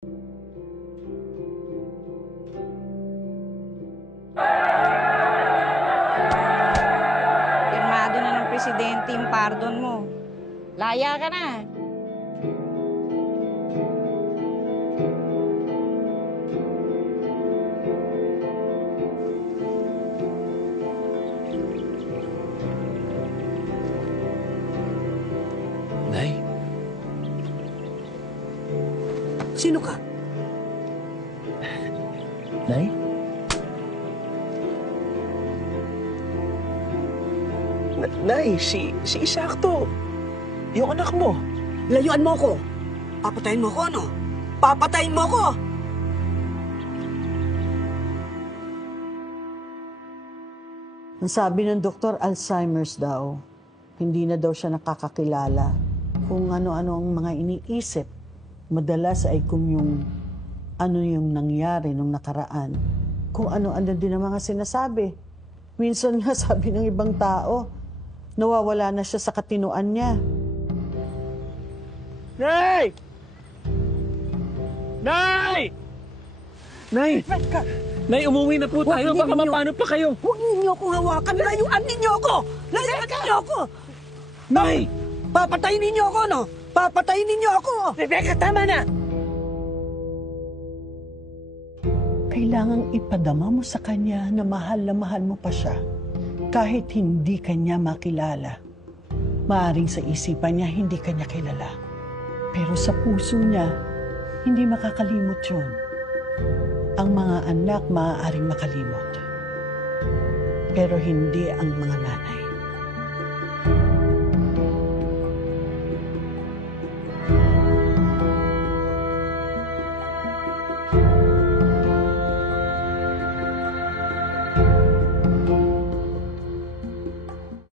Pirmado na ng presidente yung pardon mo. Laya ka na. Nay? Sino ka? Nay? Nay, si Isakto. Yung anak mo. Layuan mo ko. Papatayin mo ko, ano? Papatayin mo ko! Ang sabi ng doktor, Alzheimer's daw. Hindi na daw siya nakakakilala. Kung ano-ano ang mga iniisip. Madalas ay kung yung ano yung nangyari nung nakaraan. Kung ano-ano din ang mga sinasabi. Minsan nga sabi ng ibang tao, nawawala na siya sa katinuan niya. Nay! Nay! Nay! Nay, umuwi na po tayo. Baka mapano pa kayo. Huwag ninyo akong hawakan. Layuan ninyo ako! Layuan ninyo ako! Nay! Papatayin ninyo ako, no? Papatayin ninyo ako! Rebecca, tama na! Kailangang ipadama mo sa kanya na mahal mo pa siya. Kahit hindi kanya makilala. Maaring sa isipan niya, hindi kanya kilala. Pero sa puso niya, hindi makakalimot yun. Ang mga anak maaaring makalimot. Pero hindi ang mga nanay.